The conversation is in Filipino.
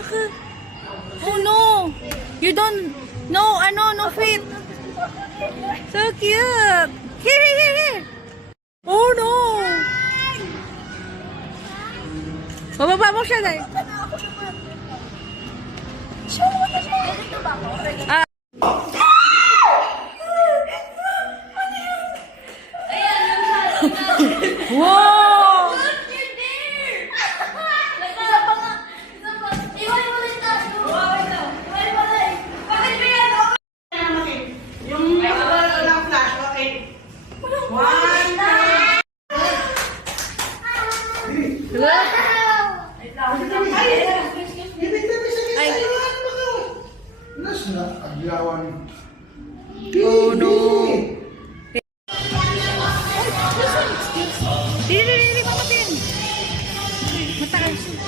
Look at... Oh no! You don't... No, no feet! So cute! Here! Oh no! Bababa mo siya, guys! Ah. Wow! Ay. Nas na agyawan.